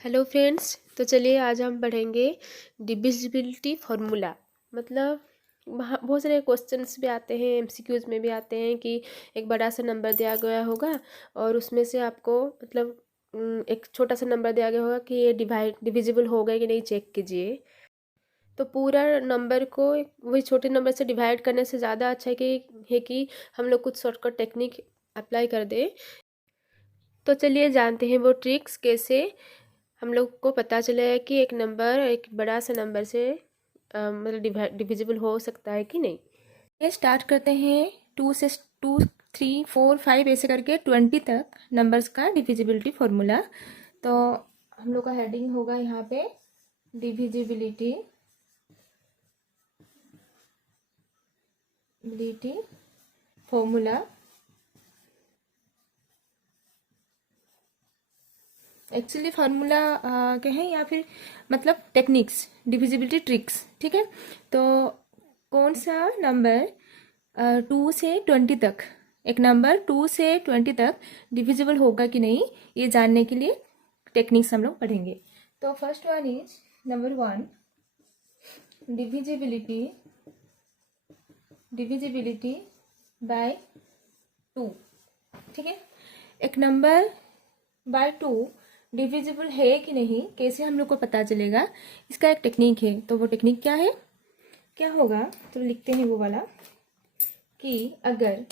Hello friends. तो चलिए आज हम पढ़ेंगे डिविजिबिलिटी फार्मूला। मतलब वहाँ बहुत सारे क्वेश्चंस भी आते हैं, एमसीक्यूज में भी आते हैं कि एक बड़ा सा नंबर दिया गया होगा और उसमें से आपको मतलब एक छोटा सा नंबर दिया गया होगा कि ये डिविजिबल होगा कि नहीं, चेक कीजिए। तो पूरा नंबर को वही छोटे नंबर से डिवाइड करने से ज़्यादा अच्छा है कि हम लोग कुछ शॉर्टकट टेक्निक अप्लाई कर दें। तो चलिए जानते हैं वो ट्रिक्स कैसे हम लोग को पता चलेगा कि एक नंबर एक बड़ा सा नंबर से मतलब डिविजिबल हो सकता है कि नहीं। ये स्टार्ट करते हैं 2 से 2 3 4 5 ऐसे करके 20 तक नंबर्स का डिविजिबिलिटी फॉर्मूला। तो हम लोग का हेडिंग होगा यहाँ पे डिविजिबिलिटी बिलिटी फॉर्मूला। एक्चुअली फार्मूला कहें या फिर मतलब टेक्निक्स, डिविजिबिलिटी ट्रिक्स, ठीक है। तो कौन सा नंबर 2 से 20 तक, एक नंबर 2 से 20 तक डिविजिबल होगा कि नहीं, ये जानने के लिए टेक्निक्स हम लोग पढ़ेंगे। तो first one is number 1, divisibility divisibility bye 2, ठीक है। एक नंबर बाय 2 डिविजिबल है कि नहीं, कैसे हम लोग को पता चलेगा, इसका एक टेक्निक है। तो वो टेक्निक क्या है, क्या होगा, तो लिखते हैं वो वाला कि अगर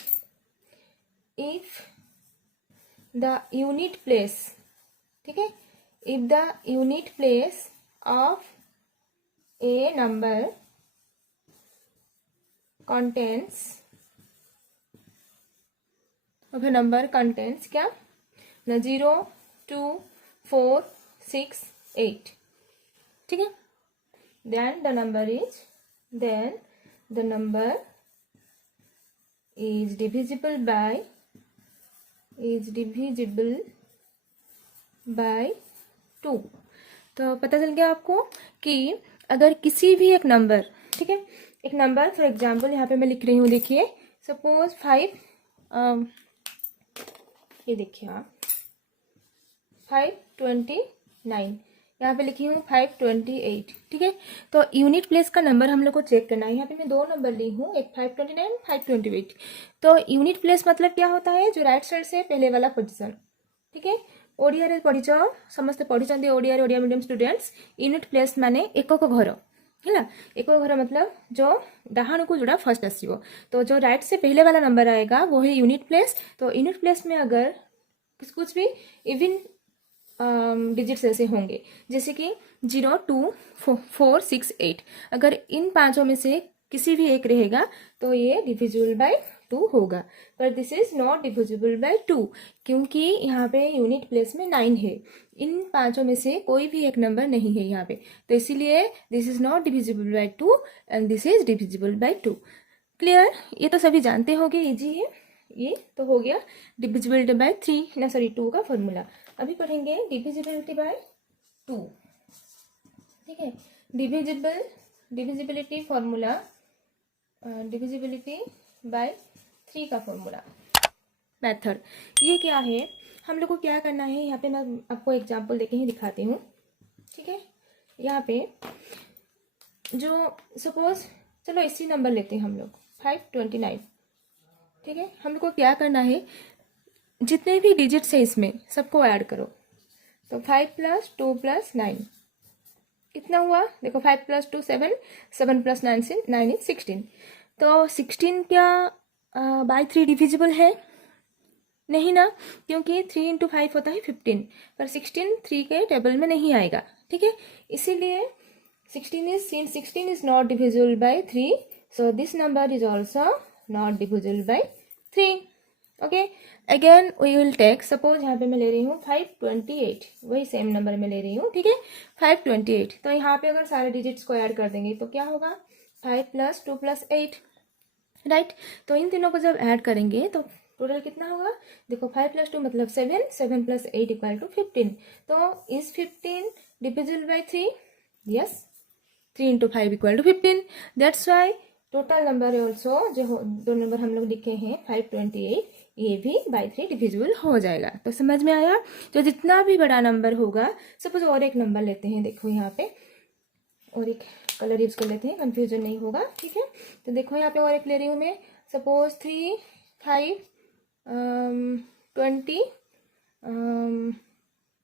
इफ द यूनिट प्लेस, ठीक है, if the unit place of A number contents of A number contents क्या ना 0 2 4 6 8, ठीक है, then the number is divisible by 2। तो पता चल गया आपको कि अगर किसी भी एक नंबर, ठीक है, एक नंबर फॉर एग्जांपल यहाँ पे मैं लिख रही हूँ, देखिए सपोज 5, ये देखिए आप 529, यहाँ पे लिखी हूँ 528, ठीक है। तो यूनिट प्लेस का नंबर हम लोग को चेक करना है। यहाँ पे मैं दो नंबर ली हूँ, एक 529 528। तो यूनिट प्लेस मतलब क्या होता है, जो राइट साइड से पहले वाला पोजिशन, ठीक है। ओडिया पढ़िच समस्ते पढ़ी Odia medium students. Unit place माने एकक घर है, एक घर मतलब जो डाहाण को जोड़ा फर्स्ट आसो, तो जो राइट से पहले वाला नंबर आएगा वो है यूनिट प्लेस। तो यूनिट प्लेस में अगर कुछ भी इवन डिजिट्स ऐसे होंगे जैसे कि 0 2 4 6 8, अगर इन पांचों में से किसी भी एक रहेगा तो ये डिविजिबल बाय 2 होगा। पर this is not divisible by 2 क्योंकि यहाँ पे यूनिट प्लेस में 9 है, इन पांचों में से कोई भी एक नंबर नहीं है यहाँ पे, तो इसीलिए this is not divisible by 2 and this is divisible by 2। Clear, ये तो सभी जानते होंगे, इजी है। ये तो हो गया डिविजिबिलिटी बाय 2 का फॉर्मूला। अभी पढ़ेंगे डिविजिबिलिटी बाय 2, ठीक है। डिविजिबिलिटी फॉर्मूला, डिविजिबिलिटी बाय 3 का फॉर्मूला मेथड, ये क्या है, हम लोग को क्या करना है। यहाँ पे मैं आपको एग्जांपल देके ही दिखाती हूँ, ठीक है। यहाँ पे जो सपोज, चलो इसी नंबर लेते हैं हम लोग 529, ठीक है। हम लोग को क्या करना है, जितने भी डिजिट्स है इसमें सबको ऐड करो। तो 5 + 2 + 9 कितना हुआ, देखो 5 + 2 7, 7 + 9 से 9 इज 16। तो 16 क्या बाय 3 डिविजिबल है, नहीं ना, क्योंकि 3 × 5 होता है 15, पर 16 3 के टेबल में नहीं आएगा, ठीक है। इसीलिए 16 is not divisible by 3, so this number is also not divisible by 3। Okay, again we will take, suppose यहाँ पे मैं ले रही हूँ 528, वही सेम नंबर में ले रही हूँ, ठीक है, 528। तो यहाँ पे अगर सारे डिजिट्स को ऐड कर देंगे तो क्या होगा, 5 + 2 + 8, राइट। तो इन तीनों को जब ऐड करेंगे तो टोटल कितना होगा, देखो 5 + 2 मतलब 7, 7 + 8 = 15। तो is 15 divisible by 3, yes, 3 × 5 = 15। That's why total number also, जो दो नंबर हम लोग लिखे हैं 528, ये भी बाई 3 डिविजिबल हो जाएगा। तो समझ में आया। तो जितना भी बड़ा नंबर होगा, सपोज और एक नंबर लेते हैं, देखो यहाँ पे और एक कलर यूज कर लेते हैं, कंफ्यूजन नहीं होगा, ठीक है। तो देखो यहाँ पे और एक ले रही हूँ मैं, सपोज 3, 5, 20,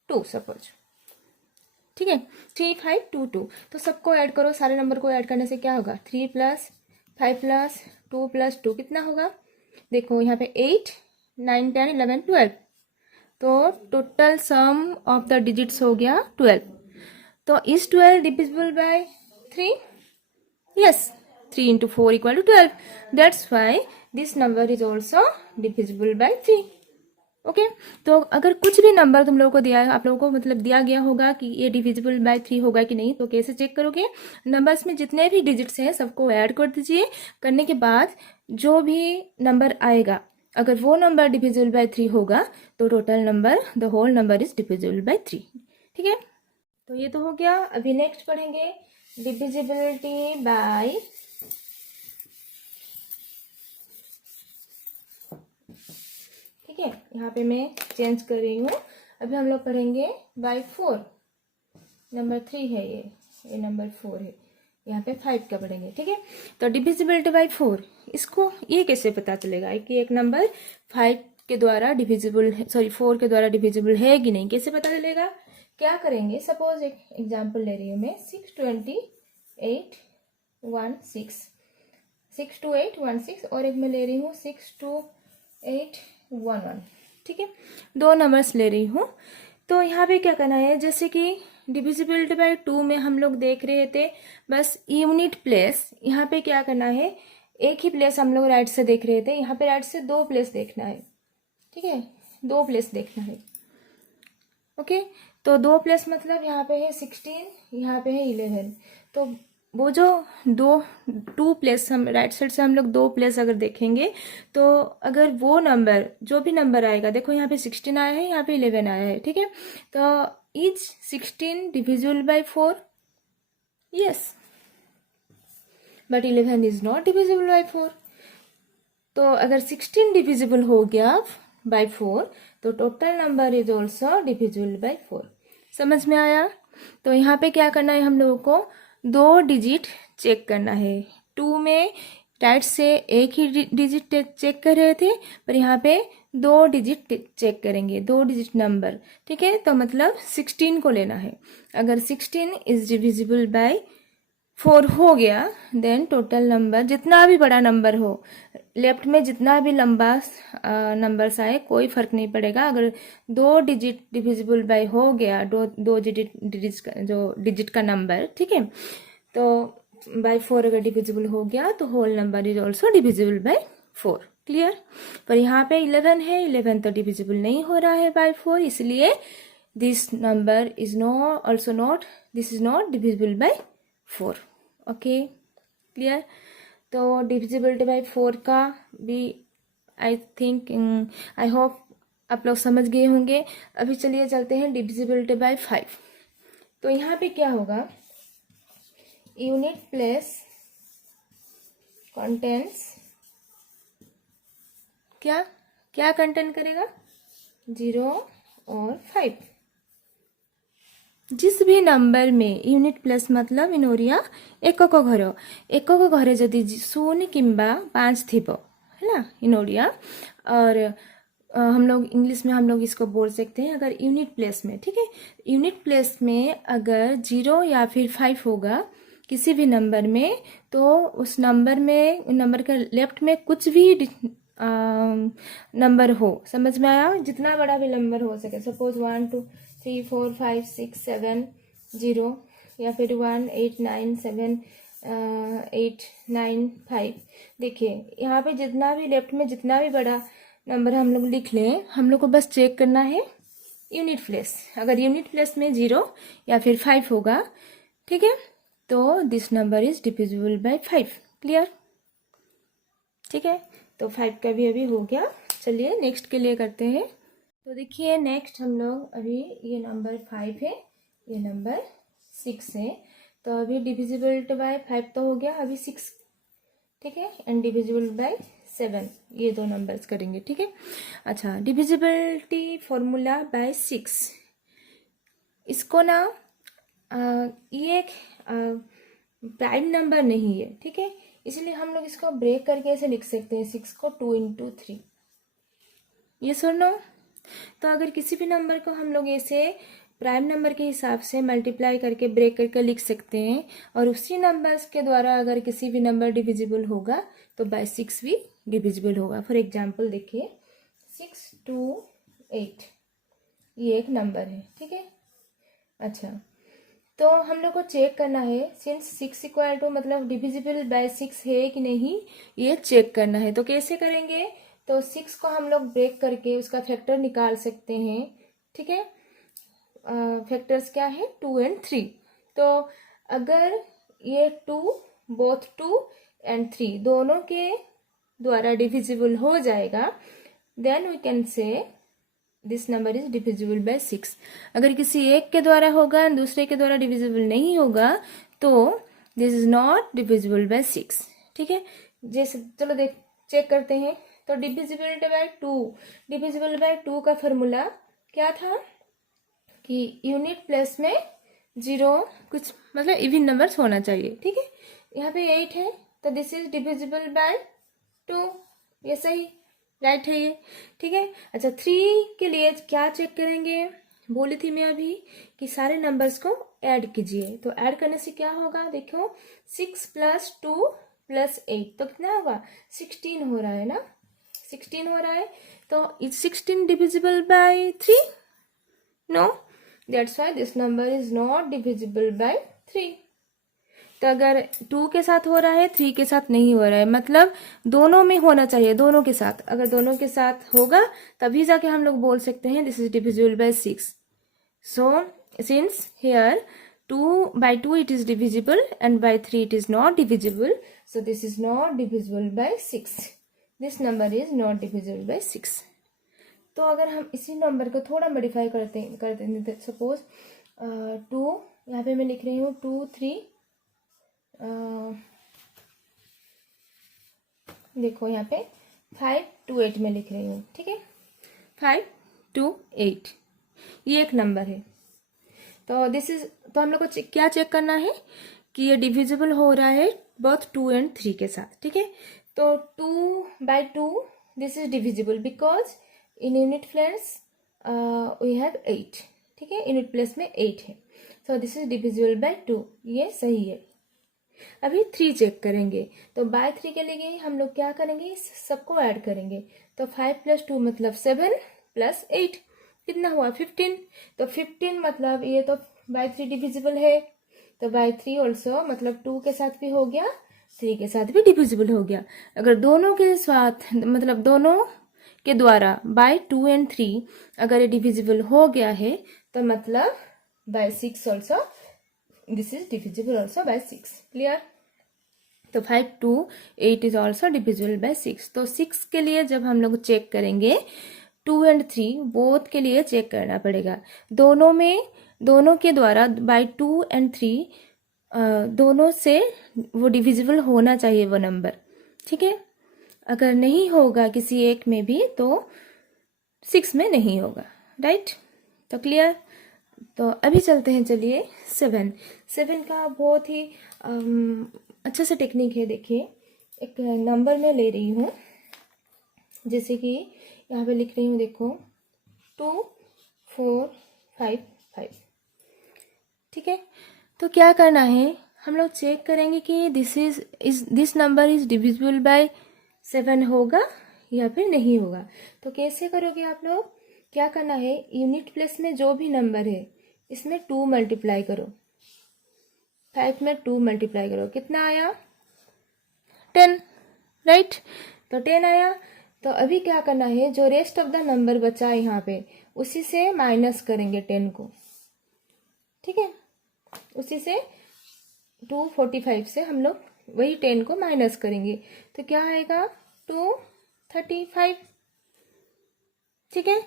2 सपोज, ठीक है। 3, 5, 2, 2। तो सबको ऐड करो, सारे नंबर को ऐड करने से क्या होगा, 3 + 5 + 2 + 2 कितना होगा, देखो यहाँ पे 8, 9, 10, 11, 12। तो total sum of the digits हो गया 12। तो is 12 divisible by 3? Yes, 3 into 4 equal to 12. That's why this number is also divisible by 3. Okay तो अगर कुछ भी नंबर तुम लोगों को दिया है, आप लोगों को मतलब दिया गया होगा कि ये डिविजिबल बाय 3 होगा कि नहीं, तो कैसे चेक करोगे, नंबर्स में जितने भी डिजिट्स हैं सबको ऐड कर दीजिए। करने के बाद जो भी नंबर आएगा, अगर वो नंबर डिविजिबल बाय 3 होगा तो total number, the whole number is divisible by 3, ठीक है। तो ये तो हो गया। अभी नेक्स्ट पढ़ेंगे डिविजिबिलिटी बाय ठीक है, यहाँ पे मैं चेंज कर रही हूँ। अभी हम लोग पढ़ेंगे बाय 4। नंबर 3 है ये नंबर 4 है, यहाँ पे 5 का पढ़ेंगे, ठीक है। तो डिविजिबिलिटी बाय 4, इसको ये कैसे पता चलेगा कि एक नंबर 5 के द्वारा डिविजिबल, सॉरी 4 के द्वारा डिविजिबल है कि नहीं, कैसे पता चलेगा। क्या करेंगे, सपोज एक एग्जांपल ले रही हूँ मैं, 62816 और एक मैं ले रही हूँ 62811, ठीक है। दो नंबर्स ले रही हूँ। तो यहाँ पे क्या करना है, जैसे कि डिविजिबिलिटी बाय 2 में हम लोग देख रहे थे बस यूनिट प्लेस, यहाँ पे क्या करना है, एक ही प्लेस हम लोग राइट से देख रहे थे, यहाँ पे राइट से 2 प्लेस देखना है, ठीक है, 2 प्लेस देखना है, ओके। तो 2 प्लेस मतलब यहाँ पे है 16, यहाँ पे है 11। तो वो जो 2 प्लेस हम राइट साइड से हम लोग 2 प्लेस अगर देखेंगे, तो अगर वो नंबर, जो भी नंबर आएगा, देखो यहाँ पे 16 आया है, यहाँ पे 11 आया है, ठीक है। तो is 16 divisible by 4? Yes, but 11 is not divisible by 4। तो अगर 16 डिविजिबल हो गया बाय 4, तो total number is also divisible by 4। समझ में आया। तो यहाँ पे क्या करना है, हम लोगों को 2 डिजिट चेक करना है। 2 में राइट से एक ही डिजिट चेक कर रहे थे, पर यहाँ पे 2 डिजिट चेक करेंगे, 2 डिजिट नंबर, ठीक है। तो मतलब 16 को लेना है। अगर 16 इज डिविजिबल बाय 4 हो गया, देन टोटल नंबर जितना भी बड़ा नंबर हो, लेफ्ट में जितना भी लंबा नंबर्स आए कोई फर्क नहीं पड़ेगा। अगर 2 डिजिट डिविजिबल बाय हो गया, दो डिजिट का नंबर, ठीक है, तो बाय 4 अगर डिविजिबल हो गया तो whole number is also divisible by 4। Clear. पर यहाँ पे 11 है, 11 तो डिविजिबल नहीं हो रहा है बाय 4, इसलिए this number is this is not divisible by 4। Okay, clear. तो डिविजिबिलिटी बाय 4 का भी आई थिंक, आई होप आप लोग समझ गए होंगे। अभी चलिए चलते हैं डिविजिबिलिटी बाय 5। तो यहाँ पे क्या होगा, यूनिट प्लेस कंटेंट्स क्या कंटेंट करेगा, 0 और 5। जिस भी नंबर में यूनिट प्लेस मतलब इनोरिया एकक घरे जदि 0 किंबा 5 थिबो है ना इनोरिया, और हम लोग इंग्लिश में हम लोग इसको बोल सकते हैं अगर यूनिट प्लेस में, ठीक है। यूनिट प्लेस में अगर 0 या फिर 5 होगा किसी भी नंबर में, तो उस नंबर के लेफ्ट में कुछ भी नंबर हो, समझ में आया, जितना बड़ा भी नंबर हो सके, सपोज 1 2 3 4 5 6 7 0 या फिर 1 8 9 7 8 9 5। देखिए यहाँ पे जितना भी लेफ्ट में जितना भी बड़ा नंबर हम लोग लिख लें, हम लोग को बस चेक करना है यूनिट प्लेस। अगर यूनिट प्लेस में 0 या फिर 5 होगा, ठीक है, तो this number is divisible bye 5। Clear, ठीक है। तो 5 का भी अभी हो गया। चलिए नेक्स्ट के लिए करते हैं। तो देखिए नेक्स्ट हम लोग अभी ये नंबर 5 है, ये नंबर 6 है। तो अभी डिविजिबल बाय 5 तो हो गया, अभी 6, ठीक है, एंड डिविजिबल बाय 7, ये दो नंबर्स करेंगे, ठीक है। अच्छा, डिविजिबिलिटी फॉर्मूला बाय 6, इसको ना ये एक प्राइम नंबर नहीं है, ठीक है, इसलिए हम लोग इसको ब्रेक करके ऐसे लिख सकते हैं 6 को 2 into 3, ये सुनो। तो अगर किसी भी नंबर को हम लोग ऐसे प्राइम नंबर के हिसाब से मल्टीप्लाई करके ब्रेक करके लिख सकते हैं, और उसी नंबर्स के द्वारा अगर किसी भी नंबर डिविजिबल होगा तो बाय 6 भी डिविजिबल होगा। फॉर एग्जाम्पल देखिए 6 2 8, ये एक नंबर है, ठीक है। अच्छा, तो हम लोग को चेक करना है सिंस 6 इक्वल टू मतलब डिविजिबल बाय 6 है कि नहीं, ये चेक करना है। तो कैसे करेंगे, तो 6 को हम लोग ब्रेक करके उसका फैक्टर निकाल सकते हैं, ठीक है। फैक्टर्स क्या है, 2 and 3। तो अगर ये 2 बोथ 2 and 3 दोनों के द्वारा डिविजिबल हो जाएगा, then we can say this number is divisible by 6। अगर किसी एक के द्वारा होगा दूसरे के द्वारा डिविजिबल नहीं होगा तो this is not divisible by 6, ठीक है। जैसे चलो देख चेक करते हैं। तो डिविजिबिलिटी बाय 2, डिविजिबल बाय 2 का फॉर्मूला क्या था कि यूनिट प्लेस में 0 कुछ मतलब इवन नंबर्स होना चाहिए, ठीक है। यहाँ पे 8 है तो दिस इज डिविजिबल बाय 2, ये सही राइट है ये, ठीक है। अच्छा, 3 के लिए क्या चेक करेंगे, बोली थी मैं अभी कि सारे नंबर्स को ऐड कीजिए। तो ऐड करने से क्या होगा, देखो 6 + 2 + 8 तो कितना होगा, 16 हो रहा है ना, 16 हो रहा है। तो is 16 divisible by 3? No, that's why this number is not divisible by 3। तो अगर 2 के साथ हो रहा है 3 के साथ नहीं हो रहा है, मतलब दोनों में होना चाहिए, दोनों के साथ। अगर दोनों के साथ होगा तभी जाके हम लोग बोल सकते हैं this is divisible by 6। So since here 2 it is divisible and by 3 it is not divisible, so this is not divisible by 6, this number is not divisible by 6। तो अगर हम इसी नंबर को थोड़ा मॉडिफाई करते हैं, सपोज 2, यहाँ पे मैं लिख रही हूँ 2 3, देखो यहाँ पे 5 2 8 में लिख रही हूँ, ठीक है। 5 2 8 ये एक नंबर है। तो दिस इज, तो हम लोग को क्या चेक करना है कि ये डिविजिबल हो रहा है बोथ 2 and 3 के साथ, ठीक है। तो 2 by 2 this is divisible because in unit place we have 8, ठीक है, यूनिट प्लेस में 8 है। So this is divisible by 2, ये सही है। अभी 3 चेक करेंगे। तो बाय 3 के लिए हम लोग क्या करेंगे, इस सबको ऐड करेंगे। तो 5 + 2 मतलब 7 + 8 कितना हुआ, 15। तो 15 मतलब ये तो बाय 3 डिविजिबल है, तो बाय 3 ऑल्सो मतलब 2 के साथ भी हो गया, 3 के साथ भी डिविजिबल हो गया। अगर दोनों के साथ मतलब दोनों के द्वारा बाय 2 and 3 अगर ये डिविजिबल हो गया है तो मतलब by 6 also this is divisible also by 6, clear. तो 5 2 8 इज ऑल्सो डिविजिबल बाय 6। तो 6 के लिए जब हम लोग चेक करेंगे 2 and 3 बोथ के लिए चेक करना पड़ेगा, दोनों में दोनों के द्वारा बाय 2 and 3 दोनों से वो डिविजिबल होना चाहिए वो नंबर, ठीक है। अगर नहीं होगा किसी एक में भी तो 6 में नहीं होगा, राइट। तो क्लियर। तो अभी चलते हैं, चलिए 7 का बहुत ही अच्छा सा टेक्निक है। देखिए एक नंबर मैं ले रही हूँ, जैसे कि यहाँ पे लिख रही हूँ, देखो 2 4 5 5, ठीक है। तो क्या करना है, हम लोग चेक करेंगे कि this number is divisible bye 7 होगा या फिर नहीं होगा। तो कैसे करोगे आप लोग, क्या करना है, यूनिट प्लेस में जो भी नंबर है इसमें 2 मल्टीप्लाई करो, 5 में 2 मल्टीप्लाई करो, कितना आया 10, राइट। तो 10 आया। तो अभी क्या करना है, जो रेस्ट ऑफ द नंबर बचा है यहाँ पे उसी से माइनस करेंगे 10 को, ठीक है। उसी से 245 से हम लोग वही 10 को माइनस करेंगे, तो क्या आएगा 235, ठीक है।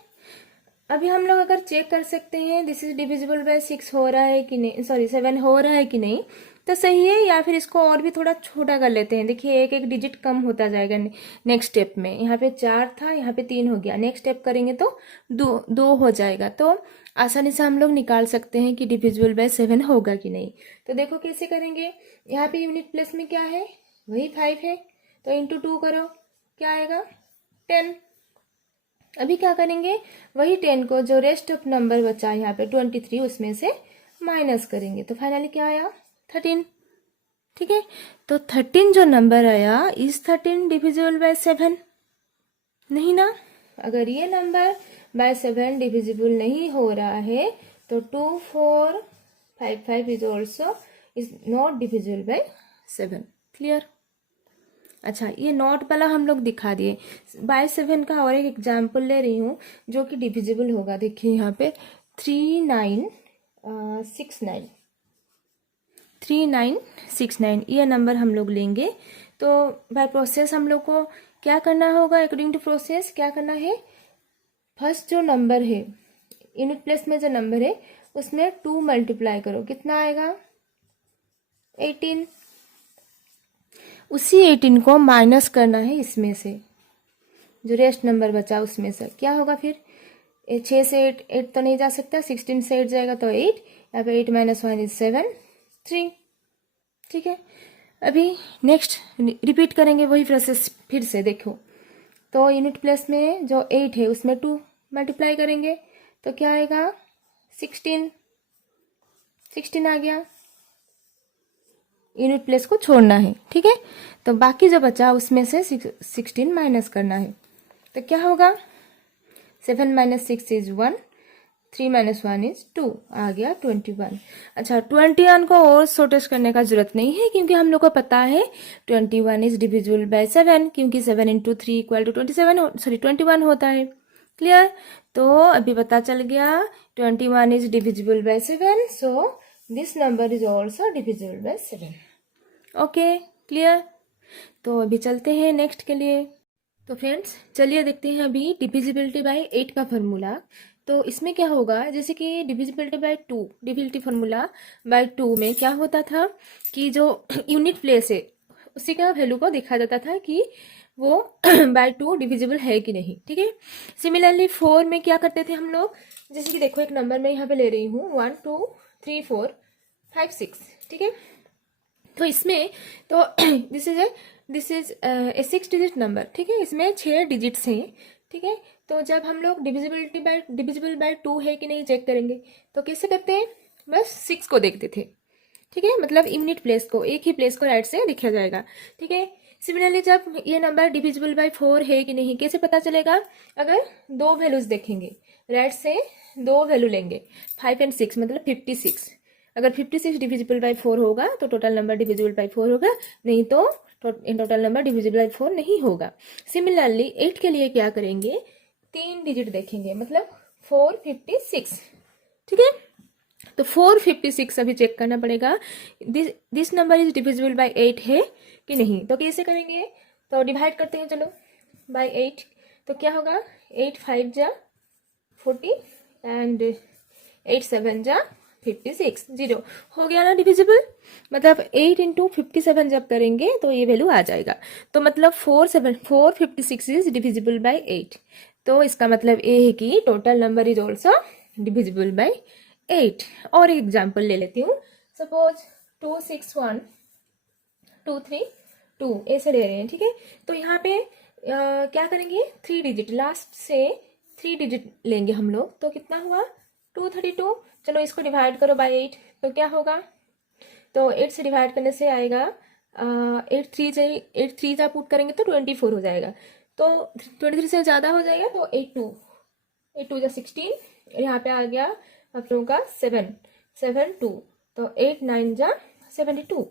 अभी हम लोग अगर चेक कर सकते हैं दिस इज डिविजिबल बाय 6 हो रहा है कि नहीं, सॉरी 7 हो रहा है कि नहीं, तो सही है, या फिर इसको और भी थोड़ा छोटा कर लेते हैं। देखिए एक एक डिजिट कम होता जाएगा नेक्स्ट स्टेप में। यहाँ पे 4 था, यहाँ पे 3 हो गया, नेक्स्ट स्टेप करेंगे तो 2 हो जाएगा। तो आसानी से हम लोग निकाल सकते हैं कि डिविजिबल बाय 7 होगा कि नहीं। तो देखो कैसे करेंगे। यहाँ पे यूनिट प्लेस में क्या है, वही 5 है, तो इंटू 2 करो, क्या आएगा 10। अभी क्या करेंगे, वही 10 को जो रेस्ट ऑफ नंबर बचा यहाँ पे 23 उसमें से माइनस करेंगे, तो फाइनली क्या आया 13। ठीक है, तो 13 जो नंबर आया इज 13 डिविजिबल बाय 7 नहीं ना। अगर ये नंबर बाय 7 डिविजिबल नहीं हो रहा है तो 2455 is also is not divisible bye 7। Clear. अच्छा, ये नॉट वाला हम लोग दिखा दिए। बाय 7 का और एक एग्जाम्पल ले रही हूँ जो कि डिविजिबल होगा। देखिए यहाँ पे 3969 ये नंबर हम लोग लेंगे। तो बाय प्रोसेस हम लोग को क्या करना होगा, अकॉर्डिंग टू प्रोसेस क्या करना है, फर्स्ट जो नंबर है यूनिट प्लेस में जो नंबर है उसमें 2 मल्टीप्लाई करो, कितना आएगा 18। उसी 18 को माइनस करना है इसमें से, जो रेस्ट नंबर बचा उसमें से। क्या होगा फिर, 6 से 8 तो नहीं जा सकता, 16 से 8 जाएगा तो 8, यहाँ पे 8 - 1 इज 7 3। ठीक है, अभी नेक्स्ट रिपीट करेंगे वही प्रोसेस फिर से। देखो तो यूनिट प्लेस में जो 8 है उसमें 2 मल्टीप्लाई करेंगे तो क्या आएगा 16 आ गया। यूनिट प्लेस को छोड़ना है। ठीक है, तो बाकी जो बचा उसमें से 16 माइनस करना है, तो क्या होगा 7 - 6 इज 1, 3 - 1 इज 2, आ गया 21। अच्छा, 21 को और शॉर्टेज करने का जरूरत नहीं है क्योंकि हम लोग को पता है 21 इज डिविजिबल बाय 7, क्योंकि 7 × 3 = 21 होता है। क्लियर। तो अभी पता चल गया 21 is divisible bye 7, so this number is also divisible bye 7। Okay, clear. तो अभी चलते हैं नेक्स्ट के लिए। तो फ्रेंड्स चलिए देखते हैं अभी डिविजिबिलिटी बाय 8 का फॉर्मूला। तो इसमें क्या होगा, जैसे कि divisibility bye 2, divisibility formula bye 2 में क्या होता था कि जो यूनिट प्लेस है उसी का वैल्यू को देखा जाता था कि वो बाय 2 डिविजिबल है कि नहीं। ठीक है, सिमिलरली 4 में क्या करते थे हम लोग, जैसे कि देखो एक नंबर मैं यहाँ पे ले रही हूँ 1 2 3 4 5 6। ठीक है, तो इसमें तो this is a 6 digit number. ठीक है, इसमें 6 डिजिट्स हैं। ठीक है, तो जब हम लोग डिविजिबल बाय 2 है कि नहीं चेक करेंगे तो कैसे करते हैं, बस 6 को देखते थे। ठीक है, मतलब यूनिट प्लेस को, एक ही प्लेस को राइट से लिखा जाएगा। ठीक है, सिमिलरली जब ये नंबर डिविजिबल बाय 4 है कि नहीं कैसे पता चलेगा, अगर 2 वैल्यूज देखेंगे, राइट से 2 वैल्यू लेंगे 5 और 6 मतलब 56। अगर 56 डिविजिबल बाय 4 होगा तो टोटल नंबर डिविजिबल बाय 4 होगा, नहीं तो टोटल नंबर डिविजिबल बाय 4 नहीं होगा। सिमिलरली 8 के लिए क्या करेंगे, 3 डिजिट देखेंगे मतलब 456। ठीक है, तो 456 अभी चेक करना पड़ेगा this number is divisible bye 8 है कि नहीं। तो कैसे करेंगे, तो डिवाइड करते हैं चलो बाय 8। तो क्या होगा 8 5 जा 40 एंड 8 7 जा 56, 0 हो गया ना डिविजिबल। मतलब 8 × 57 जब करेंगे तो ये वैल्यू आ जाएगा। तो मतलब 456 इज डिविजिबल बाय 8। तो इसका मतलब ये है कि total number is also divisible bye 8। और एक एग्जाम्पल ले लेती हूँ, सपोज 2 6 1 2 3 2 ऐसे ले रहे हैं। ठीक है, तो यहाँ पे क्या करेंगे, 3 डिजिट, लास्ट से 3 डिजिट लेंगे हम लोग। तो कितना हुआ 232। चलो इसको डिवाइड करो बाय 8, तो क्या होगा, तो 8 से डिवाइड करने से आएगा 8 3 जा पुट करेंगे तो 24 हो जाएगा। तो 23 से ज़्यादा हो जाएगा तो 8 2 जा 16, यहाँ पे आ गया आप लोगों का 7 2, तो 8 9 जा 72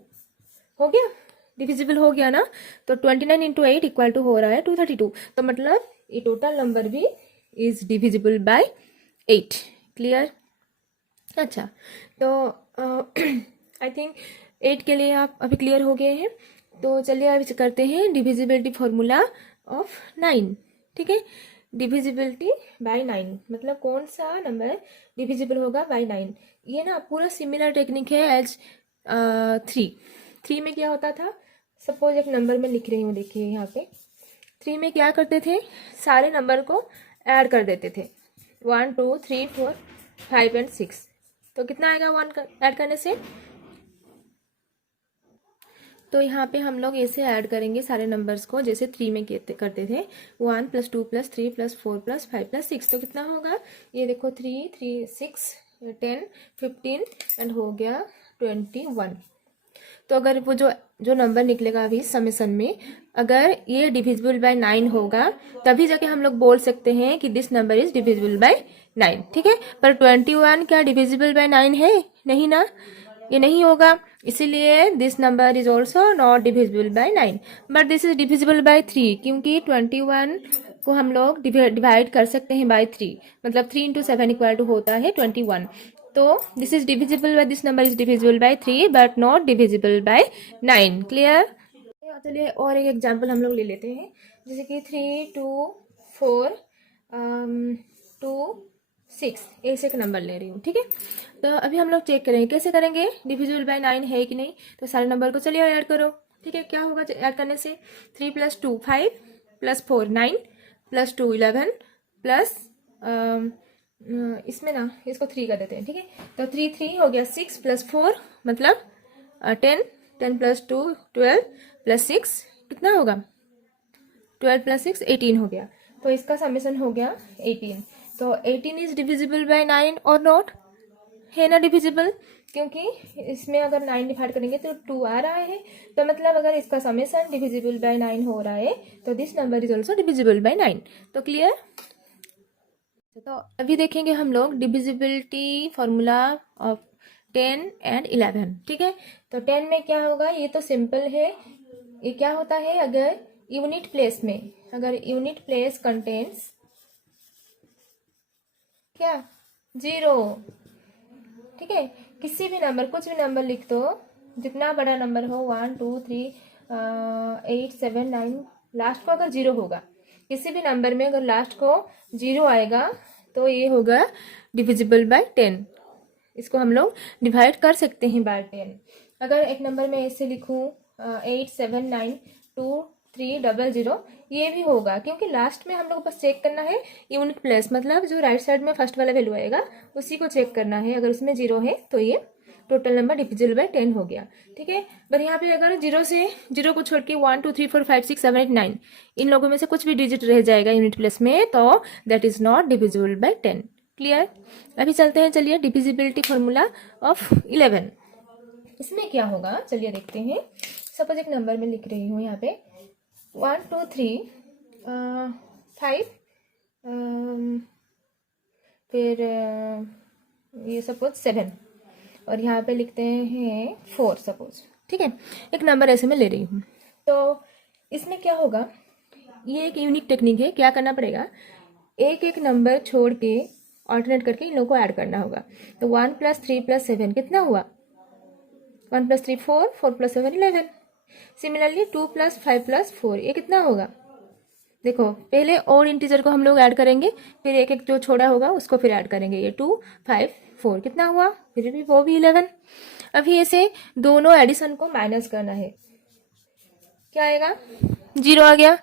हो गया, डिविजिबल हो गया ना। तो 29 × 8 = हो रहा है 232। तो मतलब ये टोटल नंबर भी इज डिविजिबल बाय 8। क्लियर। अच्छा, तो आई थिंक 8 के लिए आप अभी क्लियर हो गए हैं। तो चलिए अभी करते हैं डिविजिबिलिटी फॉर्मूला ऑफ 9। ठीक है, डिविजिबिलिटी बाय 9, मतलब कौन सा नंबर डिविजिबल होगा बाय 9। ये ना पूरा सिमिलर टेक्निक है एज 3 में क्या होता था। सपोज एक नंबर में लिख रही हूँ, देखिए यहाँ पे 3 में क्या करते थे, सारे नंबर को ऐड कर देते थे, 1 2 3 4 5 एंड 6। तो कितना आएगा 1 ऐड करने से। तो यहाँ पे हम लोग ऐसे ऐड करेंगे सारे नंबर्स को जैसे 3 में करते थे, 1 + 2 + 3 + 4 + 5 + 6। तो कितना होगा, ये देखो 3 3 6 10 15 एंड हो गया 21। तो अगर वो जो जो नंबर निकलेगा अभी समेसन में, अगर ये डिविजिबल बाय 9 होगा तभी जाके हम लोग बोल सकते हैं कि this number is divisible bye 9, ठीक है। पर 21 क्या डिविजिबल बाय 9 है? नहीं ना, ये नहीं होगा। इसीलिए this number is also not divisible bye 9, but this is divisible by 3, क्योंकि 21 को हम लोग डिवाइड कर सकते हैं बाय 3, मतलब 3 × 7 = होता है 21। तो this is divisible bye, this number is divisible by 3 but not divisible bye 9। Clear. चलिए और एक एग्जांपल हम लोग ले लेते हैं, जैसे कि 3 2 4 2 6, ऐसे एक नंबर ले रही हूँ, ठीक है। तो अभी हम लोग चेक करेंगे कैसे करेंगे, डिविजिबल बाय 9 है कि नहीं। तो सारे नंबर को चलिए ऐड करो, ठीक है। क्या होगा ऐड करने से, 3 + 2 5 + 4 9 + 2 11 प्लस इसमें ना इसको 3 कर देते हैं, ठीक है। तो 3 3 हो गया, 6 + 4 मतलब 10 10 + 2 12 + 6 कितना होगा, 12 + 6 18 हो गया। तो इसका समेसन हो गया 18। तो 18 इज डिविजिबल बाय 9 और नॉट, है ना डिविजिबल, क्योंकि इसमें अगर 9 डिवाइड करेंगे तो 2 आ रहा है। तो मतलब अगर इसका समेसन डिविजिबल बाय 9 हो रहा है तो this number is also divisible bye 9। तो क्लियर। तो अभी देखेंगे हम लोग डिविजिबिलिटी फॉर्मूला ऑफ 10 एंड 11, ठीक है। तो 10 में क्या होगा, ये तो सिंपल है। ये क्या होता है, अगर यूनिट प्लेस में, अगर यूनिट प्लेस कंटेन्स क्या 0, ठीक है, किसी भी नंबर, कुछ भी नंबर लिख दो, जितना बड़ा नंबर हो 1 2 3 8 7 9, लास्ट को अगर 0 होगा, किसी भी नंबर में अगर लास्ट को 0 आएगा तो ये होगा डिविजिबल बाय 10। इसको हम लोग डिवाइड कर सकते हैं बाय 10। अगर एक नंबर में ऐसे लिखूँ 8 7 9 2 3 0 0, ये भी होगा, क्योंकि लास्ट में हम लोग बस चेक करना है यूनिट प्लेस, मतलब जो राइट साइड में फर्स्ट वाला वैल्यू आएगा उसी को चेक करना है। अगर उसमें 0 है तो ये टोटल नंबर डिविजिबल बाय 10 हो गया, ठीक है। पर यहाँ पे अगर 0 को छोड़ के 1 2 3 4 5 6 7 8 9 इन लोगों में से कुछ भी डिजिट रह जाएगा यूनिट प्लेस में, तो that is not divisible bye 10। Clear. अभी चलते हैं, चलिए डिविजिबिलिटी फॉर्मूला ऑफ 11। इसमें क्या होगा चलिए देखते हैं। सपोज एक नंबर में लिख रही हूँ यहाँ पे 1 2 3 5, फिर ये सपोज 7, और यहाँ पे लिखते हैं 4 सपोज, ठीक है। एक नंबर ऐसे मैं ले रही हूँ। तो इसमें क्या होगा, ये एक यूनिक टेक्निक है। क्या करना पड़ेगा, एक एक नंबर छोड़ के ऑल्टरनेट करके इन लोगों को ऐड करना होगा। तो 1 + 3 + 7 कितना हुआ, 1 + 3 4 4 + 7 11। सिमिलरली 2 + 5 + 4 ये कितना होगा, देखो पहले और इंटीजर को हम लोग ऐड करेंगे, फिर एक एक जो छोड़ा होगा उसको फिर ऐड करेंगे। ये 2 5 4 कितना हुआ, फिर भी वो भी 11। अभी ऐसे दोनों एडिशन को माइनस करना है, क्या आएगा 0 आ गया।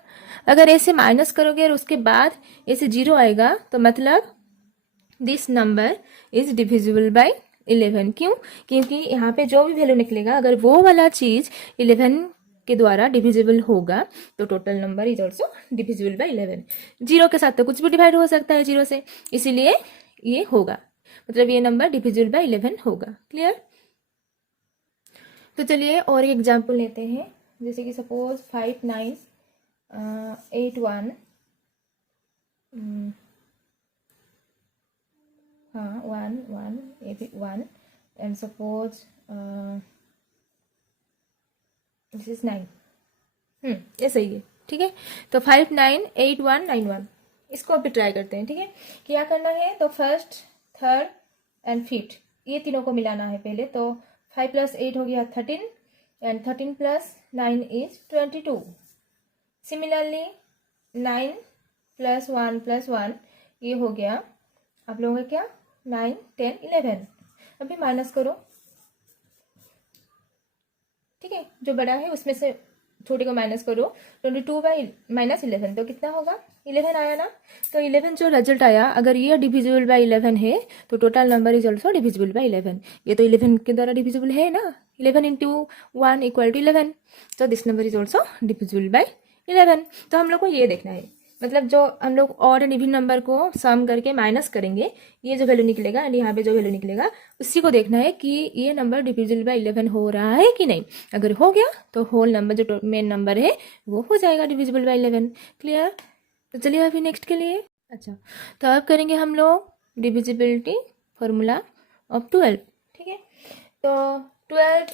अगर ऐसे माइनस करोगे और उसके बाद ऐसे 0 आएगा तो मतलब this number is divisible bye 11। क्यों, क्योंकि यहाँ पे जो भी वैल्यू निकलेगा अगर वो वाला चीज 11 के द्वारा डिविजिबल होगा तो total number is also divisible bye 11। 0 के साथ तो कुछ भी डिवाइड हो सकता है 0 से, इसीलिए ये होगा, मतलब ये नंबर डिविजिबल बाय 11 होगा। क्लियर। तो चलिए और एक एग्जाम्पल लेते हैं, जैसे कि सपोज 5 9 8 1, हाँ 1 1 1 एंड सपोज दिस इज 9, ये सही है, ठीक है। तो 5 9 8 1 9 1, इसको अभी ट्राई करते हैं, ठीक है। क्या करना है, तो फर्स्ट थर्ड एंड फिफ्थ ये तीनों को मिलाना है पहले। तो 5 + 8 हो गया 13 एंड 13 + 9 इज 22। सिमिलरली 9 +1 ये हो गया आप लोगों का क्या 9 10 11। अभी माइनस करो, ठीक है, जो बड़ा है उसमें से छोटे को माइनस करो। 22/-11 तो कितना होगा 11 आया ना। तो 11 जो रिजल्ट आया, अगर ये डिविजिबल बाय 11 है तो total number is also divisible bye 11। ये तो 11 के द्वारा डिविजिबल है ना, 11 × 1 = 11। तो this number is also divisible bye 11। तो हम लोग को ये देखना है, मतलब जो हम लोग ऑड एंड इवन नंबर को सम करके माइनस करेंगे, ये जो वैल्यू निकलेगा एंड यहाँ पे जो वैल्यू निकलेगा उसी को देखना है कि ये नंबर डिविजिबल बाय 11 हो रहा है कि नहीं। अगर हो गया तो होल नंबर जो मेन नंबर है वो हो जाएगा डिविजिबल बाय 11। क्लियर। तो चलिए अभी नेक्स्ट के लिए। अच्छा, तो अब करेंगे हम लोग डिविजिबिलिटी फॉर्मूला ऑफ 12। ठीक है, तो 12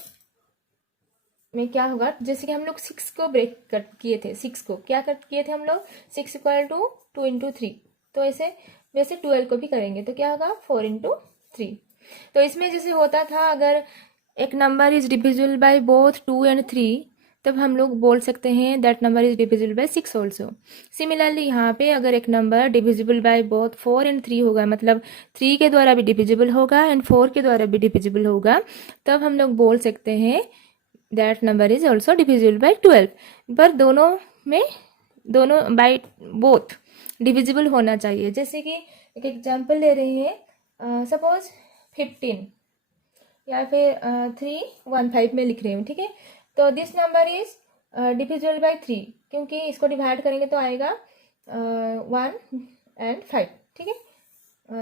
में क्या होगा, जैसे कि हम लोग 6 को ब्रेक कट किए थे, 6 को क्या कट किए थे हम लोग, 6 = 2 × 3। तो ऐसे वैसे 12 को भी करेंगे तो क्या होगा 4 × 3। तो इसमें जैसे होता था, अगर एक number is divisible by both 2 and 3, तब हम लोग बोल सकते हैं that number is divisible by 6 also. Similarly यहाँ पे अगर एक number divisible by both 4 and 3 होगा, मतलब 3 के द्वारा भी डिविजिबल होगा एंड 4 के द्वारा भी डिविजिबल होगा, तब हम लोग बोल सकते हैं that number is also divisible bye 12। पर दोनों बाय बोथ डिविजिबल होना चाहिए। जैसे कि एक एग्जांपल ले रहे हैं, सपोज 15 या फिर 315 में लिख रही हूँ, ठीक है। तो this number is divisible by 3, क्योंकि इसको डिवाइड करेंगे तो आएगा 1 and 5, ठीक है,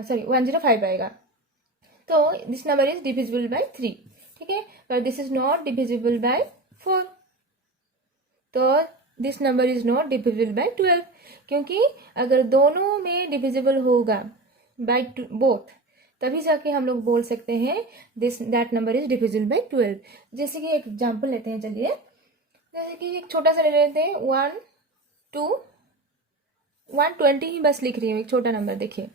सॉरी 105 आएगा। तो this number is divisible by 3, ठीक है, पर this is not divisible by 4। तो this number is not divisible bye 12, क्योंकि अगर दोनों में डिविजिबल होगा बाय बोथ, तभी जाके हम लोग बोल सकते हैं that number is divisible bye 12। जैसे कि एक एग्जांपल लेते हैं, चलिए, जैसे कि एक छोटा सा ले लेते हैं 120 ही बस लिख रही हूँ, एक छोटा नंबर देखिए,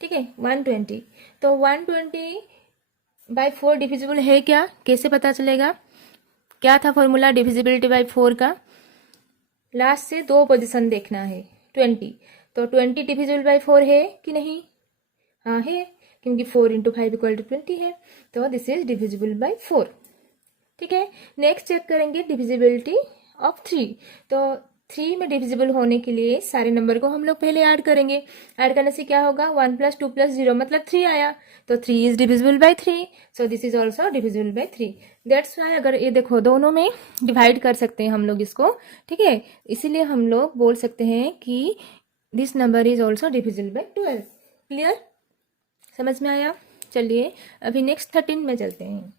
ठीक है, 120। तो 120 बाय 4 डिविजिबल है क्या, कैसे पता चलेगा, क्या था फॉर्मूला डिविजिबिलिटी बाय 4 का, लास्ट से 2 पोजीशन देखना है 20। तो 20 डिविजिबल बाय 4 है कि नहीं, हाँ है, क्योंकि 4 × 5 = 20 है। तो दिस इज डिविजिबल बाय 4, ठीक है। नेक्स्ट चेक करेंगे डिविजिबिलिटी ऑफ 3। तो 3 में डिविजिबल होने के लिए सारे नंबर को हम लोग पहले ऐड करेंगे। ऐड करने से क्या होगा 1 + 2 + 0 मतलब 3 आया, तो 3 is divisible by 3। So this is also divisible by 3। That's why अगर ये देखो दोनों में डिवाइड कर सकते हैं हम लोग इसको, ठीक है, इसीलिए हम लोग बोल सकते हैं कि this number is also divisible bye 12। Clear, समझ में आया। चलिए अभी नेक्स्ट 13 में चलते हैं।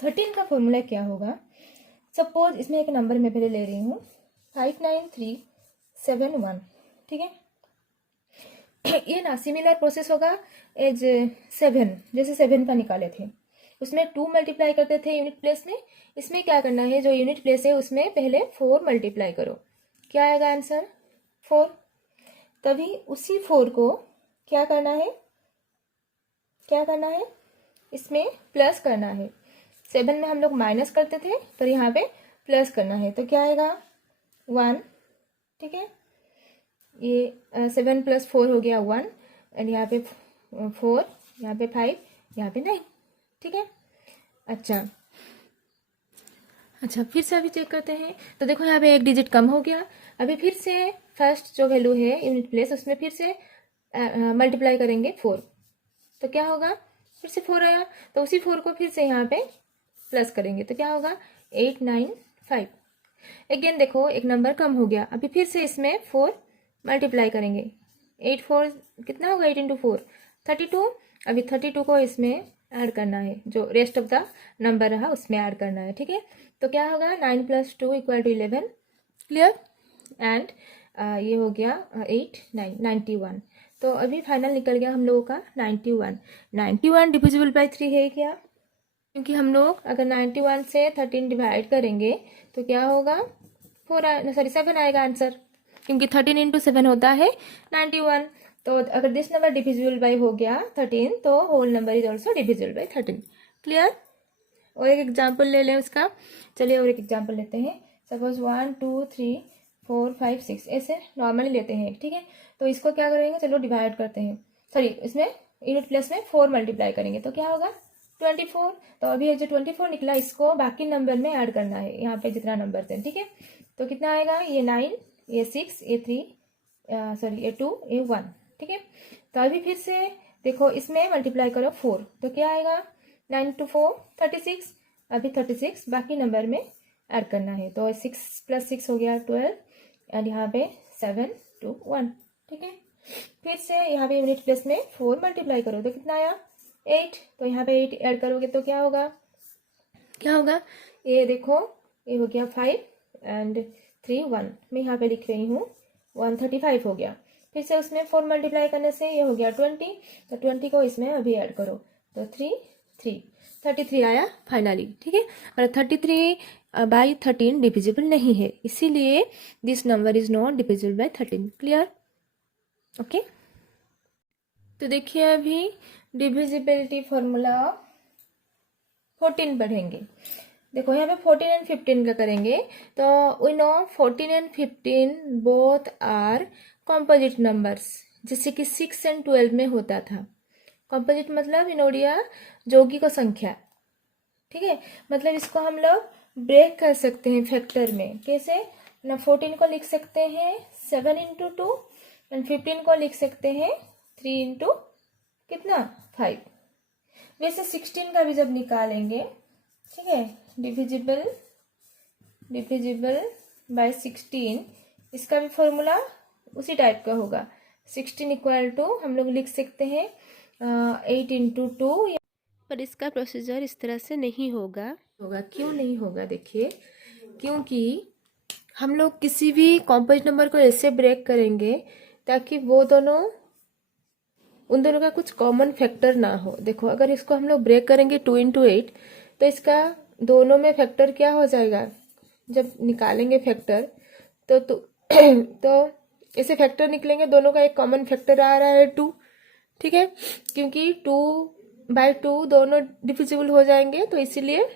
13 का फॉर्मूला क्या होगा, सपोज इसमें एक नंबर मैं पहले ले रही हूँ 59371, ठीक है। ये ना सिमिलर प्रोसेस होगा एज 7, जैसे 7 का निकाले थे, उसमें 2 मल्टीप्लाई करते थे यूनिट प्लेस में। इसमें क्या करना है, जो यूनिट प्लेस है उसमें पहले 4 मल्टीप्लाई करो, क्या आएगा आंसर 4। तभी उसी 4 को क्या करना है इसमें प्लस करना है। 7 में हम लोग माइनस करते थे, पर यहाँ पे प्लस करना है, तो क्या आएगा 1, ठीक है। ये 7 + 4 हो गया 1, एंड यहाँ पे 4, यहाँ पे 5, यहाँ पे 9, ठीक है। अच्छा फिर से अभी चेक करते हैं। तो देखो यहाँ पे एक डिजिट कम हो गया। अभी फिर से फर्स्ट जो वैल्यू है यूनिट प्लेस, उसमें फिर से मल्टीप्लाई करेंगे 4, तो क्या होगा फिर से 4 आया, तो उसी 4 को फिर से यहाँ पे प्लस करेंगे, तो क्या होगा 895। अगेन देखो एक नंबर कम हो गया, अभी फिर से इसमें 4 मल्टीप्लाई करेंगे, 8 4 कितना होगा 8 × 4 32। अभी 32 को इसमें ऐड करना है, जो रेस्ट ऑफ द नंबर रहा उसमें ऐड करना है, ठीक है। तो क्या होगा 9 + 2 = 11। क्लियर, एंड ये हो गया 8 9 91। तो अभी फाइनल निकल गया हम लोगों का 91 डिविजिबल बाय 3 है क्या, क्योंकि हम लोग अगर 91 से 13 डिवाइड करेंगे तो क्या होगा 7 आएगा आंसर, क्योंकि 13 × 7 होता है 91। तो अगर दिस नंबर डिविजिबल बाय हो गया 13, तो whole number is also divisible by 13। Clear. और एक एग्जाम्पल ले लें उसका, चलिए और एक एग्जाम्पल लेते हैं। सपोज 1 2 3 4 5 6 ऐसे नॉर्मली लेते हैं, ठीक है। तो इसको क्या करेंगे, चलो डिवाइड करते हैं, सॉरी इसमें यूनिट प्लेस में 4 मल्टीप्लाई करेंगे तो क्या होगा 24। तो अभी जो 24 निकला इसको बाकी नंबर में ऐड करना है, यहाँ पे जितना नंबर थे, ठीक है। तो कितना आएगा, ये 9, ये 6, ये 3, सॉरी ये 2, ये 1, ठीक है। तो अभी फिर से देखो इसमें मल्टीप्लाई करो 4 तो क्या आएगा 9 to 4 36। अभी 36 बाकी नंबर में ऐड करना है, तो 6 + 6 हो गया 12 एंड यहाँ पे 7 2 1, ठीक है। फिर से यहाँ पे यूनिट प्लेस में 4 मल्टीप्लाई करो तो कितना आया 8। तो यहाँ पे 8 ऐड करोगे तो क्या होगा, ये देखो ये हो गया 5 एंड 3 1, मैं यहाँ पे लिख रही हूँ 135 हो गया। फिर से उसमें 4 मल्टीप्लाई करने से ये हो गया 20, तो 20 को इसमें अभी ऐड करो तो 33 आया फाइनली, ठीक है। और 33 बाई 13 डिविजिबल नहीं है, इसीलिए this number is not divisible by 13। Clear, okay. तो देखिए अभी डिविजिबिलिटी फॉर्मूला 14 पढ़ेंगे। देखो यहाँ पे 14 एंड 15 का करेंगे, तो we know 14 and 15 both are composite numbers, जैसे कि 6 एंड 12 में होता था। कॉम्पोजिट मतलब इन ओडिया जोगी को संख्या, ठीक है। मतलब इसको हम लोग ब्रेक कर सकते हैं फैक्टर में, कैसे ना 14 को लिख सकते हैं 7 × 2 एंड 15 को लिख सकते हैं 3 × कितना 5। वैसे 16 का भी जब निकालेंगे, ठीक है, डिविजिबल बाय 16, इसका भी फॉर्मूला उसी टाइप का होगा। 16 = हम लोग लिख सकते हैं 8 × 2, पर इसका प्रोसीजर इस तरह से नहीं होगा। क्यों नहीं होगा, देखिए क्योंकि हम लोग किसी भी कॉम्पोजिट नंबर को ऐसे ब्रेक करेंगे ताकि वो दोनों, उन दोनों का कुछ कॉमन फैक्टर ना हो। देखो अगर इसको हम लोग ब्रेक करेंगे 2 × 8 तो इसका दोनों में फैक्टर क्या हो जाएगा, जब निकालेंगे फैक्टर तो ऐसे फैक्टर निकलेंगे, दोनों का एक कॉमन फैक्टर आ रहा है 2, ठीक है। क्योंकि 2/2 दोनों डिविजिबल हो जाएंगे, तो इसीलिए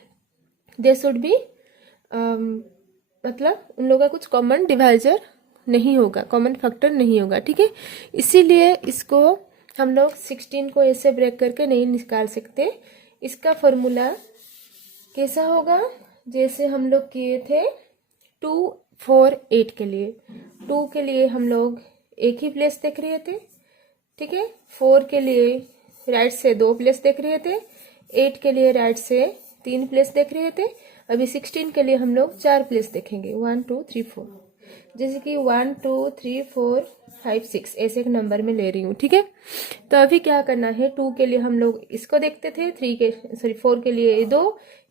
दे शुड बी मतलब उन लोगों का कुछ कॉमन डिवाइजर नहीं होगा, कॉमन फैक्टर नहीं होगा, ठीक है। इसीलिए इसको हम लोग 16 को ऐसे ब्रेक करके नहीं निकाल सकते। इसका फॉर्मूला कैसा होगा, जैसे हम लोग किए थे 2 4 8 के लिए। 2 के लिए हम लोग एक ही प्लेस देख रहे थे, ठीक है। 4 के लिए राइट से 2 प्लेस देख रहे थे, 8 के लिए राइट से 3 प्लेस देख रहे थे। अभी 16 के लिए हम लोग 4 प्लेस देखेंगे, 1 2 3 4, जैसे कि 1 2 3 4 5 6 ऐसे एक नंबर में ले रही हूँ, ठीक है। तो अभी क्या करना है, 2 के लिए हम लोग इसको देखते थे, 4 के लिए 2,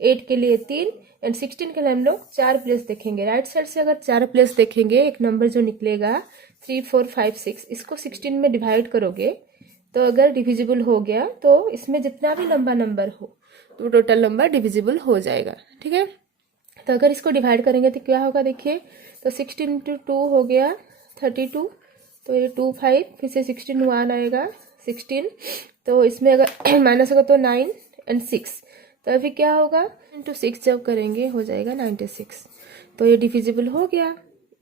8 के लिए 3 एंड 16 के लिए हम लोग 4 प्लेस देखेंगे। राइट साइड से अगर 4 प्लेस देखेंगे, एक नंबर जो निकलेगा 3 4 5 6, इसको 16 में डिवाइड करोगे तो अगर डिविजिबल हो गया तो इसमें जितना भी लंबा नंबर हो तो टोटल नंबर डिविजिबल हो जाएगा, ठीक है। तो अगर इसको डिवाइड करेंगे तो क्या होगा, देखिए तो 16 × 2 हो गया 32, तो ये 2 5, फिर से 16 1 आएगा 16, तो इसमें अगर माइनस होगा तो 9 एंड 6, तो अभी क्या होगा × 6 जब करेंगे हो जाएगा 96। तो ये डिविजिबल हो गया,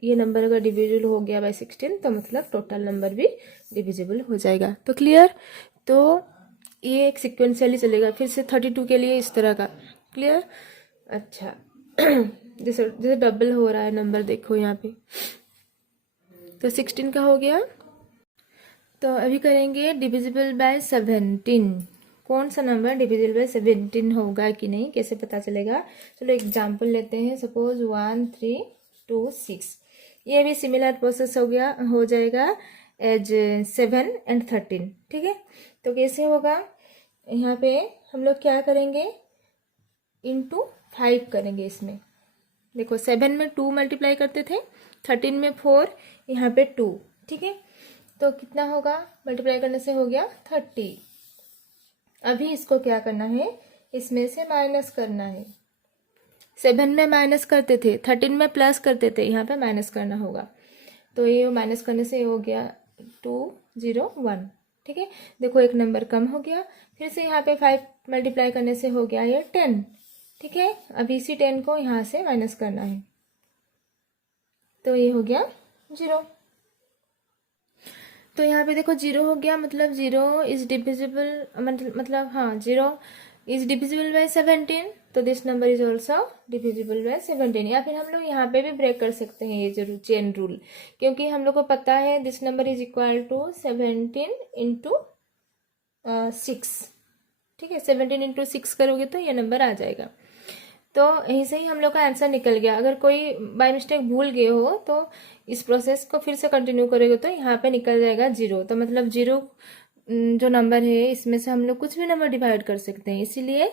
ये नंबर अगर डिविजिबल हो गया बाय 16 तो मतलब टोटल नंबर भी डिविजिबल हो जाएगा। तो क्लियर, तो ये एक सिक्वेंशियली चलेगा। फिर से 32 के लिए इस तरह का, क्लियर। अच्छा जैसे डबल हो रहा है नंबर, देखो यहाँ पे, तो 16 का हो गया। तो अभी करेंगे डिविजिबल बाय 17। कौन सा नंबर डिविजिबल बाय 17 होगा कि नहीं, कैसे पता चलेगा। चलो एग्जाम्पल लेते हैं, सपोज 1 3 2 6, ये भी सिमिलर प्रोसेस हो जाएगा एज 7 एंड 13, ठीक है। तो कैसे होगा, यहाँ पे हम लोग क्या करेंगे, × 5 करेंगे इसमें। देखो 7 में 2 मल्टीप्लाई करते थे, 13 में 4, यहाँ पे 2, ठीक है। तो कितना होगा, मल्टीप्लाई करने से हो गया 30। अभी इसको क्या करना है, इसमें से माइनस करना है। 7 में माइनस करते थे, 13 में प्लस करते थे, यहाँ पे माइनस करना होगा। तो ये माइनस करने से हो गया 2 0 1, ठीक है। देखो एक नंबर कम हो गया। फिर से यहाँ पे 5 मल्टीप्लाई करने से हो गया ये 10, ठीक है। अभी इसी 10 को यहाँ से माइनस करना है, तो ये हो गया 0। तो यहाँ पे देखो 0 हो गया, मतलब 0 इज डिविजिबल, मतलब हाँ 0 इज डिविजिबल बाय 17, तो this number is also divisible bye 17। या फिर हम लोग यहाँ पे भी ब्रेक कर सकते हैं ये जो चेन रूल, क्योंकि हम लोग को पता है this number is equal to 17 into 6। ठीक है, 17 इंटू 6 करोगे तो ये नंबर आ जाएगा। तो यहीं से ही हम लोग का आंसर निकल गया। अगर कोई बाय मिस्टेक भूल गए हो तो इस प्रोसेस को फिर से कंटिन्यू करोगे तो यहाँ पे निकल जाएगा 0। तो मतलब 0 जो नंबर है इसमें से हम लोग कुछ भी नंबर डिवाइड कर सकते हैं, इसीलिए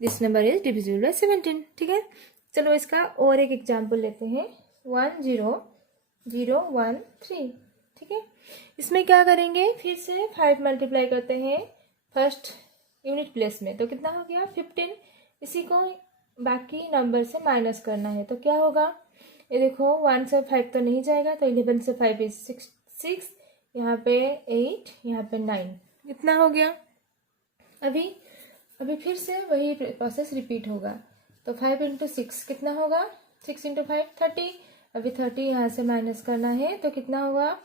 this number is divisible bye 17। ठीक है, चलो इसका और एक एग्जाम्पल लेते हैं। 1 0 0 1 3। ठीक है, इसमें क्या करेंगे, फिर से 5 मल्टीप्लाई करते हैं फर्स्ट यूनिट प्लेस में, तो कितना हो गया 15। इसी को बाकी नंबर से माइनस करना है, तो क्या होगा, ये देखो 1 से 5 तो नहीं जाएगा, तो 11 से 5 इज 6, यहाँ पे 8, यहाँ पे 9, इतना हो गया। अभी फिर से वही प्रोसेस रिपीट होगा। तो 5 इंटू 6 कितना होगा, 6 इंटू 5 30। अभी 30 यहाँ से माइनस करना है, तो कितना होगा,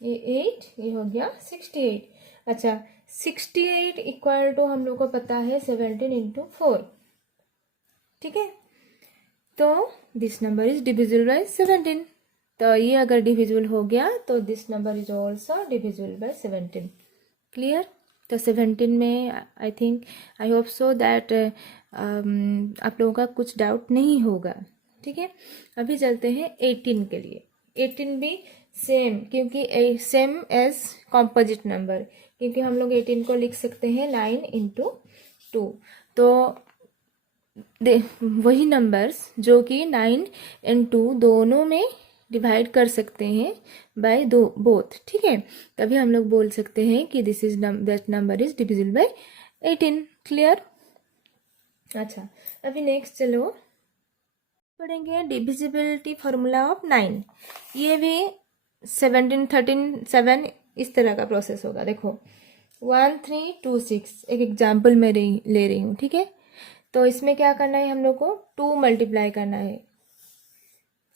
ये 8, ये हो गया 68। अच्छा, 68 इक्वल टू हम लोग को पता है 17 इंटू 4। ठीक है, तो this number is divisible bye 17। तो ये अगर डिविजिबल हो गया तो this number is also divisible bye 17। Clear. तो 17 में I think, I hope so that आप लोगों का कुछ डाउट नहीं होगा। ठीक है, अभी चलते हैं 18 के लिए। 18 भी सेम, क्योंकि सेम एज कॉम्पोजिट नंबर, क्योंकि हम लोग 18 को लिख सकते हैं 9 इंटू 2। तो वही नंबर्स जो कि 9 एंड 2 दोनों में डिवाइड कर सकते हैं बाय बोथ। ठीक है, तभी हम लोग बोल सकते हैं कि this is that number is divisible bye 18। Clear. अच्छा, अभी नेक्स्ट चलो पढ़ेंगे डिविजिबिलिटी फॉर्मूला ऑफ 9। ये भी 17 13 7 इस तरह का प्रोसेस होगा। देखो 1 3 2 6 एक एग्जाम्पल मैं ले रही हूँ। ठीक है, तो इसमें क्या करना है, हम लोग को 2 मल्टीप्लाई करना है।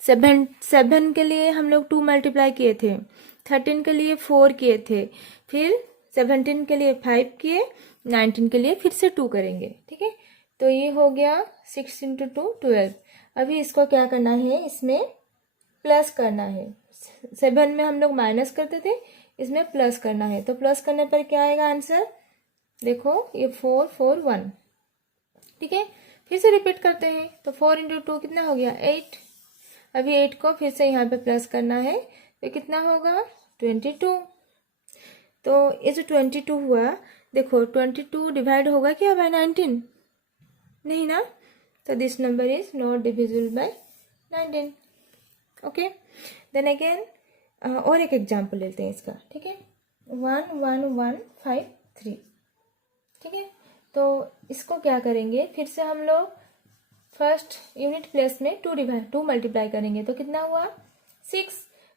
7 के लिए हम लोग 2 मल्टीप्लाई किए थे, 13 के लिए 4 किए थे, फिर 17 के लिए 5 किए, 19 के लिए फिर से 2 करेंगे। ठीक है, तो ये हो गया 6 इंटू 2 12। अभी इसको क्या करना है, इसमें प्लस करना है। 7 में हम लोग माइनस करते थे, इसमें प्लस करना है। तो प्लस करने पर क्या आएगा आंसर, देखो ये 4 4 1। ठीक है, फिर से रिपीट करते हैं। तो 4 इंटू 2 कितना हो गया 8। अभी 8 को फिर से यहाँ पे प्लस करना है, तो कितना होगा 22। तो ये जो 22 हुआ, देखो 22 डिवाइड होगा क्या बाय 19, नहीं ना, तो this number is not divisible by 19। Okay, then again और एक एग्जाम्पल लेते हैं इसका। ठीक है, 1 1 1 5 3। ठीक है, तो इसको क्या करेंगे, फिर से हम लोग फर्स्ट यूनिट प्लेस में 2 मल्टीप्लाई करेंगे, तो कितना हुआ 6।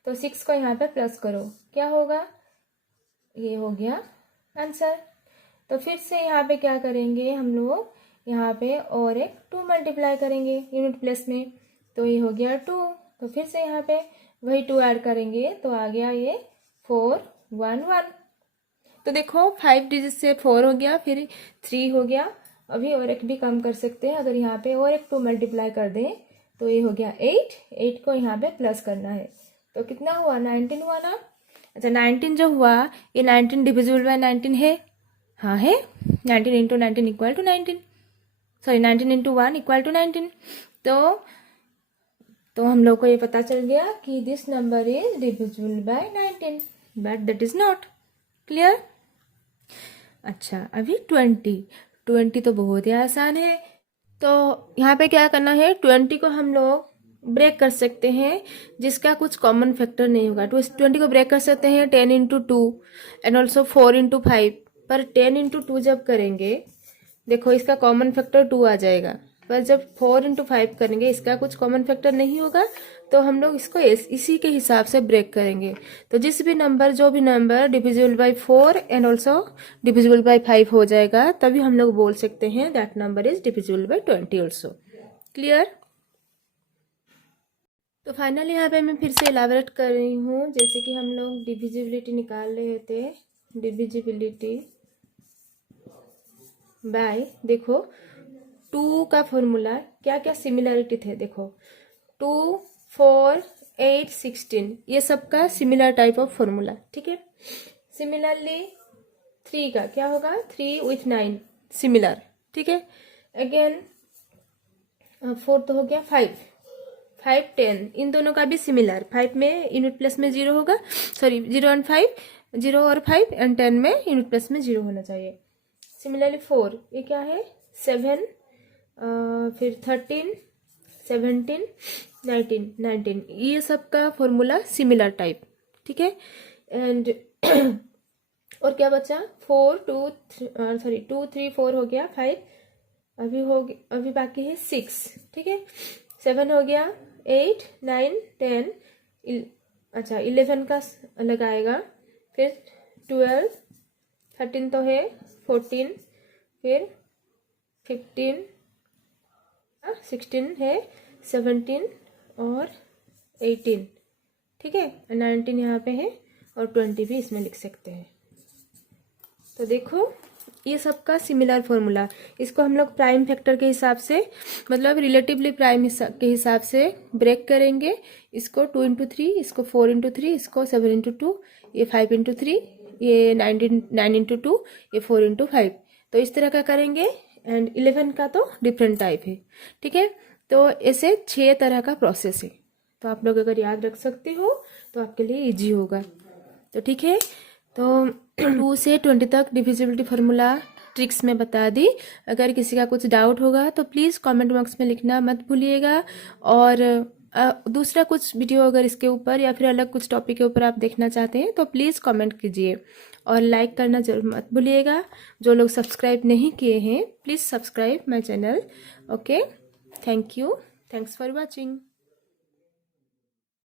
तो 6 को यहाँ पे प्लस करो, क्या होगा, ये हो गया आंसर। तो फिर से यहाँ पे क्या करेंगे हम लोग, यहाँ पे और एक 2 मल्टीप्लाई करेंगे यूनिट प्लेस में, तो ये हो गया 2। तो फिर से यहाँ पे वही 2 ऐड करेंगे, तो आ गया ये 4 1 1। तो देखो 5 डिजिट से 4 हो गया, फिर 3 हो गया। अभी और एक भी कम कर सकते हैं, अगर यहाँ पे और एक 2 मल्टीप्लाई कर दें तो ये हो गया 8। 8 को यहाँ पे प्लस करना है, तो कितना हुआ 19 हुआ ना। अच्छा, 19 जो हुआ, ये 19 डिविजिबल बाय 19 है, हाँ है। 19 into 19 equal to 19, sorry 19 into 1 equal to 19। तो हम लोग को ये पता चल गया कि this number is divisible by 19, but that is not. Clear. अच्छा, अभी 20 तो बहुत ही आसान है। तो यहाँ पे क्या करना है, 20 को हम लोग ब्रेक कर सकते हैं जिसका कुछ कॉमन फैक्टर नहीं होगा। तो 20 को ब्रेक कर सकते हैं 10 इंटू 2 एंड ऑल्सो 4 इंटू 5। पर 10 इंटू 2 जब करेंगे, देखो इसका कॉमन फैक्टर 2 आ जाएगा, पर जब 4 इंटू 5 करेंगे इसका कुछ कॉमन फैक्टर नहीं होगा, तो हम लोग इसको इसी के हिसाब से ब्रेक करेंगे। तो जो भी number divisible by 4 and also divisible bye 5 हो जाएगा, तभी हम लोग बोल सकते हैं that number is divisible bye 20 also. Clear. तो फाइनली यहाँ पे मैं फिर से इलाबरेट कर रही हूँ। जैसे कि हम लोग डिविजिबिलिटी निकाल रहे थे, डिविजिबिलिटी बाय, देखो 2 का फॉर्मूला क्या क्या सिमिलरिटी थे, देखो 2, 4, 8, 16, ये सबका सिमिलर टाइप ऑफ फॉर्मूला, ठीक है। सिमिलरली 3 का क्या होगा, 3 with 9 सिमिलर, ठीक है। अगेन 4 तो हो गया, 5, 10, इन दोनों का भी सिमिलर। 5 में यूनिट प्लेस में 0 होगा, सॉरी 0 एंड 5, 0 और 5 एंड 10 में यूनिट प्लेस में 0 होना चाहिए। सिमिलरली 4, ये क्या है, 7, फिर 13, 17, 19, ये सब का फॉर्मूला सिमिलर टाइप, ठीक है। एंड और क्या बचा, 2, 3, 4 हो गया, 5 अभी बाकी है 6, ठीक है। 7 हो गया, 8, 9, 10, अच्छा 11 का लगाएगा, फिर 12, 13 तो है, 14, फिर 15, 16 है, 17 और 18, ठीक है। 19 यहाँ पे है और 20 भी इसमें लिख सकते हैं। तो देखो ये सबका सिमिलर फॉर्मूला, इसको हम लोग प्राइम फैक्टर के हिसाब से, मतलब रिलेटिवली प्राइम के हिसाब से ब्रेक करेंगे। इसको 2 into 3, इसको 4 into 3, इसको 7 into 2, ये 5 into 3, ये 9 into 2, ये 4 into 5, तो इस तरह का करेंगे। एंड 11 का तो डिफरेंट टाइप है, ठीक है। तो ऐसे 6 तरह का प्रोसेस है, तो आप लोग अगर याद रख सकते हो तो आपके लिए ईजी होगा। तो ठीक है, तो 2 से 20 तक डिविजिबिलिटी फार्मूला ट्रिक्स में बता दी। अगर किसी का कुछ डाउट होगा तो प्लीज़ कमेंट बॉक्स में लिखना मत भूलिएगा। और दूसरा कुछ वीडियो अगर इसके ऊपर या फिर अलग कुछ टॉपिक के ऊपर आप देखना चाहते हैं तो प्लीज़ कमेंट कीजिए और लाइक करना जरूर मत भूलिएगा। जो लोग सब्सक्राइब नहीं किए हैं please subscribe my channel. Okay, thank you, thanks for watching.